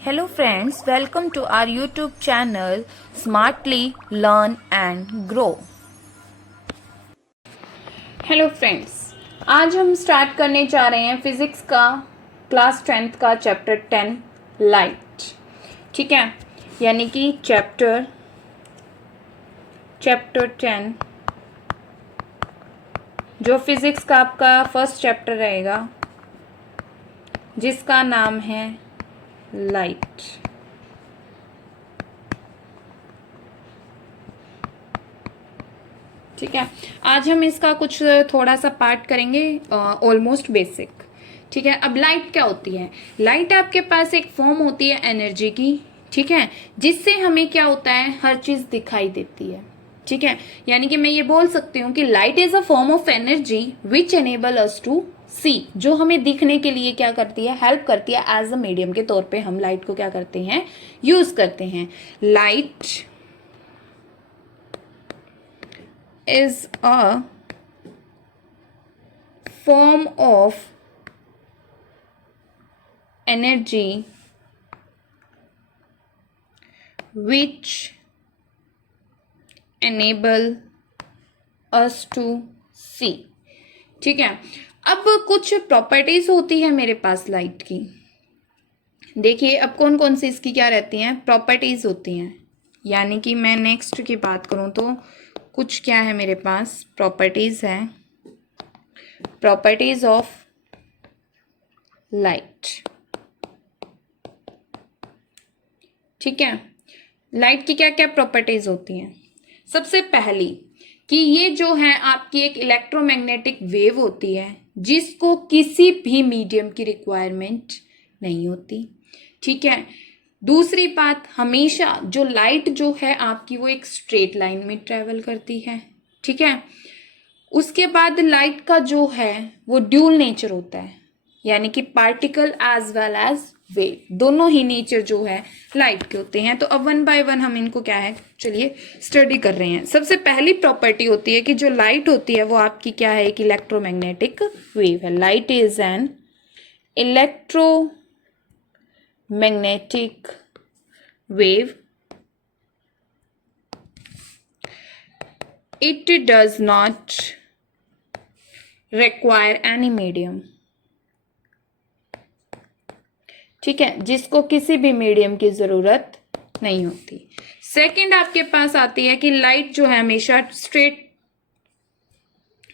Hello friends, welcome to our YouTube channel Smartly Learn and Grow. Hello friends, आज हम start करने जा रहे हैं फिज़िक्स का क्लास 10th का चैप्टर 10 लाइट। ठीक है, यानी कि चैप्टर 10 जो फिज़िक्स का आपका फर्स्ट चैप्टर रहेगा, जिसका नाम है लाइट। ठीक है, आज हम इसका कुछ थोड़ा सा पार्ट करेंगे, ऑलमोस्ट बेसिक। ठीक है, अब लाइट क्या होती है? लाइट आपके पास एक फॉर्म होती है एनर्जी की, ठीक है, जिससे हमें क्या होता है, हर चीज दिखाई देती है। ठीक है, यानी कि मैं ये बोल सकती हूँ कि light is a form of energy which enable us to see, जो हमें दिखने के लिए क्या करती है, हेल्प करती है। एज अ मीडियम के तौर पे हम लाइट को क्या करते हैं, यूज करते हैं। Light is a form of energy which enable us to see। ठीक है, अब कुछ प्रॉपर्टीज होती है मेरे पास लाइट की। देखिए, अब कौन कौन सी इसकी क्या रहती हैं, प्रॉपर्टीज होती हैं। यानी कि मैं नेक्स्ट की बात करूं तो कुछ क्या है मेरे पास, प्रॉपर्टीज है, प्रॉपर्टीज ऑफ लाइट। ठीक है, लाइट की क्या क्या प्रॉपर्टीज होती हैं? सबसे पहली कि ये जो है आपकी एक इलेक्ट्रोमैग्नेटिक वेव होती है, जिसको किसी भी मीडियम की रिक्वायरमेंट नहीं होती। ठीक है, दूसरी बात, हमेशा जो लाइट जो है आपकी वो एक स्ट्रेट लाइन में ट्रेवल करती है। ठीक है, उसके बाद लाइट का जो है वो ड्यूल नेचर होता है, यानी कि particle as well as wave, दोनों ही नेचर जो है लाइट के होते हैं। तो अब वन बाय वन हम इनको क्या है, चलिए स्टडी कर रहे हैं। सबसे पहली प्रॉपर्टी होती है कि जो लाइट होती है वो आपकी क्या है, एक इलेक्ट्रोमैग्नेटिक वेव है। Light is an electromagnetic wave, it does not require any medium। ठीक है, जिसको किसी भी मीडियम की जरूरत नहीं होती। सेकंड आपके पास आती है कि लाइट जो है हमेशा स्ट्रेट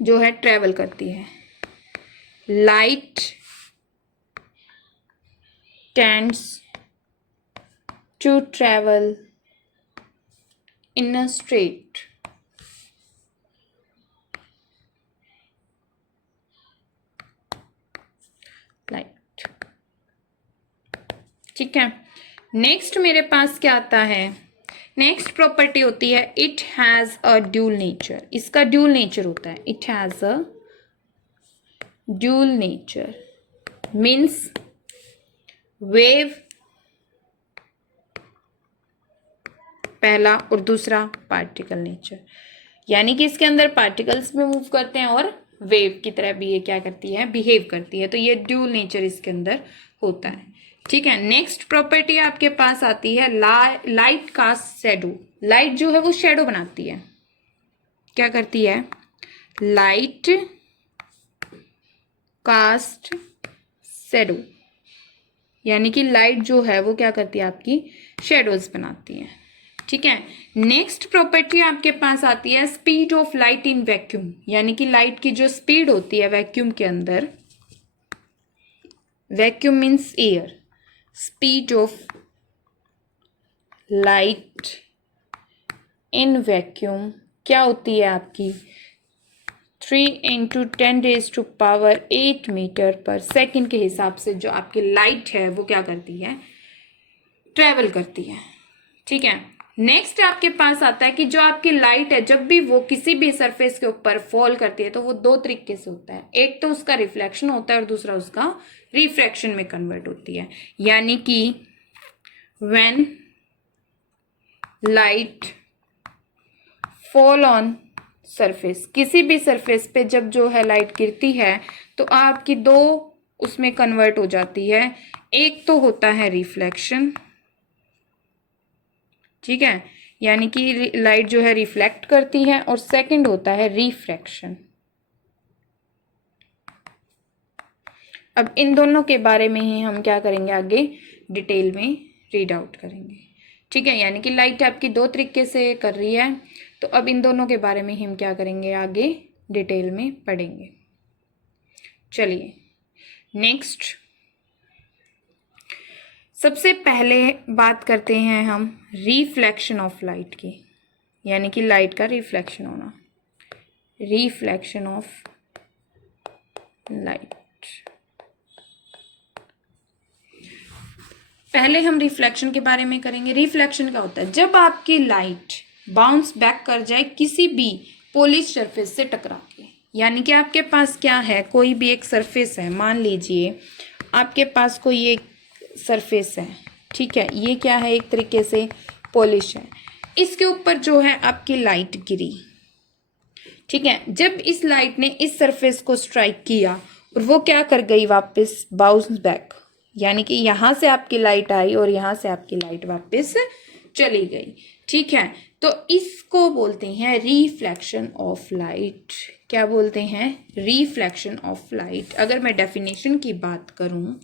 जो है ट्रेवल करती है। Light tends to travel in a straight light. ठीक है, नेक्स्ट मेरे पास क्या आता है, नेक्स्ट प्रॉपर्टी होती है it has a dual nature. इसका ड्यूल नेचर होता है, it has a dual nature, means wave पहला और दूसरा पार्टिकल नेचर, यानी कि इसके अंदर पार्टिकल्स में मूव करते हैं और वेव की तरह भी ये क्या करती है, बिहेव करती है। तो ये ड्यूल नेचर इसके अंदर होता है। ठीक है, नेक्स्ट प्रॉपर्टी आपके पास आती है लाइट का शैडो। लाइट जो है वो शैडो बनाती है, क्या करती है, लाइट कास्ट शैडो, यानी कि लाइट जो है वो क्या करती है, आपकी शेडोज बनाती है। ठीक है, नेक्स्ट प्रॉपर्टी आपके पास आती है speed of light in vacuum, यानी कि लाइट की जो स्पीड होती है वैक्यूम के अंदर, vacuum means air, speed of light in vacuum क्या होती है आपकी, 3 × 10⁸ मीटर पर सेकेंड के हिसाब से जो आपकी लाइट है वो क्या करती है, ट्रेवल करती है। ठीक है, नेक्स्ट आपके पास आता है कि जो आपकी लाइट है जब भी वो किसी भी सरफेस के ऊपर फॉल करती है तो वो दो तरीके से होता है, एक तो उसका रिफ्लेक्शन होता है और दूसरा उसका रिफ्रैक्शन में कन्वर्ट होती है। यानी कि when light fall on surface, किसी भी सरफेस पे जब जो है लाइट गिरती है तो आपकी दो उसमें कन्वर्ट हो जाती है। एक तो होता है रिफ्लेक्शन, ठीक है, यानी कि लाइट जो है रिफ्लेक्ट करती है, और सेकंड होता है रिफ्रैक्शन। अब इन दोनों के बारे में ही हम क्या करेंगे, आगे डिटेल में रीड आउट करेंगे, ठीक है। यानी कि लाइट आपकी दो तरीके से कर रही है, तो अब इन दोनों के बारे में हम क्या करेंगे, आगे डिटेल में पढ़ेंगे। चलिए नेक्स्ट, सबसे पहले बात करते हैं हम रिफ्लेक्शन ऑफ लाइट की, यानी कि लाइट का रिफ्लेक्शन होना, रिफ्लेक्शन ऑफ लाइट। पहले हम रिफ्लेक्शन के बारे में करेंगे। रिफ्लेक्शन क्या होता है, जब आपकी लाइट बाउंस बैक कर जाए किसी भी पॉलिश सरफेस से टकरा के, यानी कि आपके पास क्या है, कोई भी एक सरफेस है, मान लीजिए आपके पास कोई एक सरफेस है, ठीक है, ये क्या है, एक तरीके से पॉलिश है, इसके ऊपर जो है आपकी लाइट गिरी, ठीक है। जब इस लाइट ने इस सरफेस को स्ट्राइक किया और वो क्या कर गई, वापस बाउंस बैक, यानी कि यहाँ से आपकी लाइट आई और यहाँ से आपकी लाइट वापस चली गई, ठीक है। तो इसको बोलते हैं रिफ्लेक्शन ऑफ लाइट। क्या बोलते हैं, रिफ्लेक्शन ऑफ लाइट। अगर मैं डेफिनेशन की बात करूं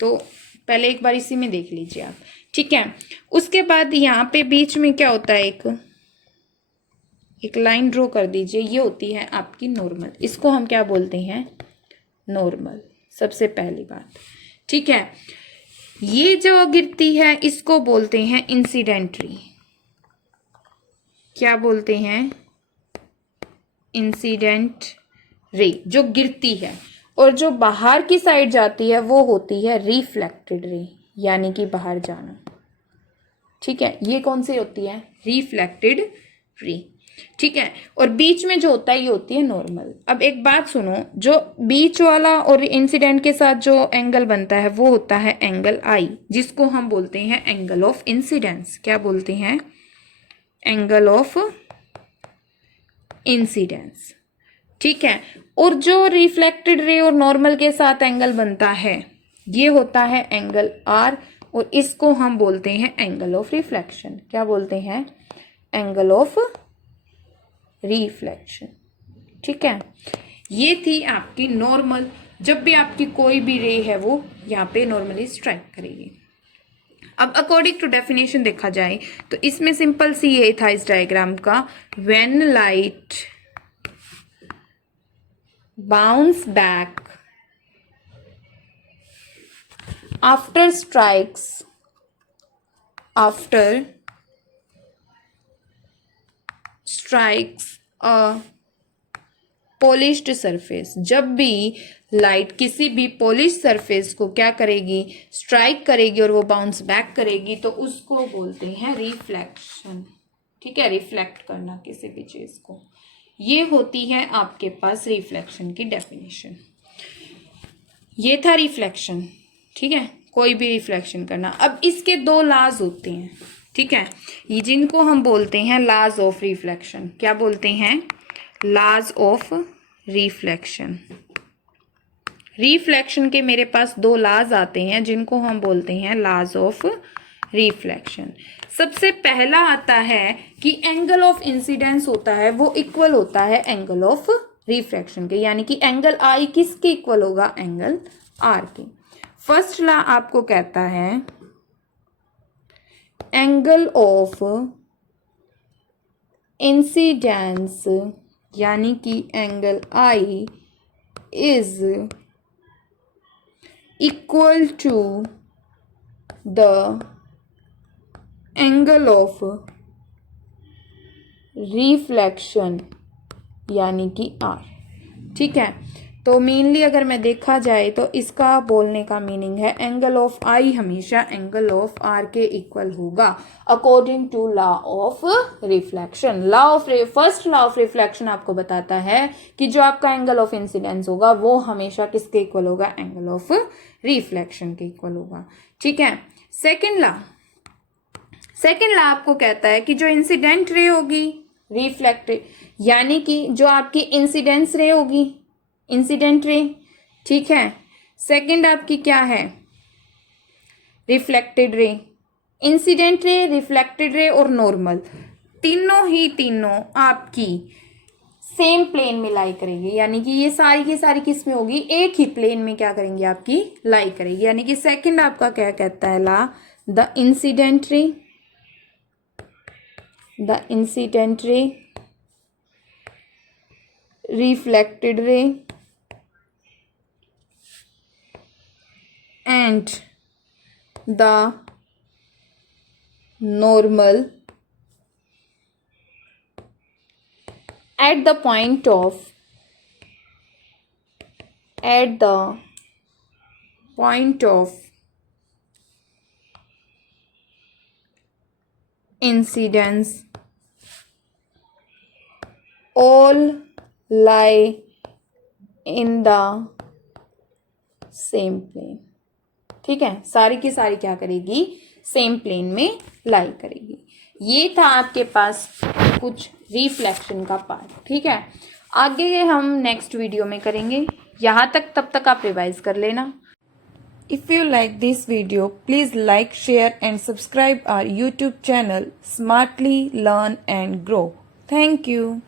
तो पहले एक बार इसी में देख लीजिए आप, ठीक है। उसके बाद यहाँ पे बीच में क्या होता है, एक लाइन ड्रॉ कर दीजिए, ये होती है आपकी नॉर्मल। इसको हम क्या बोलते हैं, नॉर्मल, सबसे पहली बात, ठीक है। ये जो गिरती है इसको बोलते हैं इंसिडेंट रे। क्या बोलते हैं, इंसिडेंट रे, जो गिरती है, और जो बाहर की साइड जाती है वो होती है रिफ्लेक्टेड रे, यानी कि बाहर जाना, ठीक है। ये कौन सी होती है, रिफ्लेक्टेड रे, ठीक है। और बीच में जो होता है ये होती है नॉर्मल। अब एक बात सुनो, जो बीच वाला और इंसिडेंट के साथ जो एंगल बनता है वो होता है एंगल आई, जिसको हम बोलते हैं एंगल ऑफ इंसिडेंस। क्या बोलते हैं, एंगल ऑफ इंसिडेंस, ठीक है। और जो रिफ्लेक्टेड रे और नॉर्मल के साथ एंगल बनता है ये होता है एंगल आर, और इसको हम बोलते हैं एंगल ऑफ रिफ्लेक्शन। क्या बोलते हैं, एंगल ऑफ रिफ्लेक्शन, ठीक है। ये थी आपकी नॉर्मल, जब भी आपकी कोई भी रे है वो यहाँ पे नॉर्मली स्ट्राइक करेगी। अब अकॉर्डिंग टू डेफिनेशन देखा जाए तो इसमें सिंपल सी ये था इस डायग्राम का, when light bounce back after strikes, after strikes a polished surface, जब भी लाइट किसी भी पॉलिश सरफेस को क्या करेगी, स्ट्राइक करेगी और वो बाउंस बैक करेगी, तो उसको बोलते हैं रिफ्लेक्शन, ठीक है, रिफ्लेक्ट करना किसी भी चीज को। ये होती है आपके पास रिफ्लेक्शन की डेफिनेशन। ये था रिफ्लेक्शन, ठीक है, कोई भी रिफ्लेक्शन करना। अब इसके दो लॉज होते हैं, ठीक है, ये जिनको हम बोलते हैं लॉज ऑफ रिफ्लेक्शन। क्या बोलते हैं, लॉज ऑफ रिफ्लेक्शन। रिफ्लेक्शन के मेरे पास दो लॉज आते हैं जिनको हम बोलते हैं लॉज ऑफ रिफ्लेक्शन। सबसे पहला आता है कि एंगल ऑफ इंसिडेंस होता है वो इक्वल होता है एंगल ऑफ रिफ्रैक्शन के, यानी कि एंगल आई किसके इक्वल होगा, एंगल आर के। फर्स्ट लॉ आपको कहता है एंगल ऑफ इंसिडेंस, यानी कि angle I is equal to the angle of reflection, यानी कि आर, ठीक है। तो मेनली अगर मैं देखा जाए तो इसका बोलने का मीनिंग है एंगल ऑफ आई हमेशा एंगल ऑफ आर के इक्वल होगा according to law of reflection. First law of reflection आपको बताता है कि जो आपका एंगल ऑफ इंसिडेंस होगा वो हमेशा किसके इक्वल होगा, एंगल ऑफ रिफ्लेक्शन के इक्वल होगा, ठीक है। सेकेंड लॉ आपको कहता है कि जो इंसिडेंट रे होगी रिफ्लेक्टेड, यानी कि जो आपकी इंसिडेंस रे होगी, इंसिडेंट रे, ठीक है, सेकंड आपकी क्या है, reflected ray, incident ray, reflected रे और नॉर्मल, तीनों आपकी सेम प्लेन में लाई करेंगे, यानी कि ये सारी की सारी किस में होगी, एक ही प्लेन में क्या करेंगे, आपकी लाई करेगी। यानी कि सेकंड आपका क्या कहता है, law the incident ray, reflected ray and the normal at the point of incidence all lie in the same plane। ठीक है, सारी की सारी क्या करेगी, सेम प्लेन में लाई करेगी। ये था आपके पास कुछ रिफ्लेक्शन का पार्ट। ठीक है, आगे हम नेक्स्ट वीडियो में करेंगे। यहाँ तक तब तक आप रिवाइज कर लेना। If you like this video, please like, share and subscribe our YouTube channel Smartly Learn and Grow. Thank you.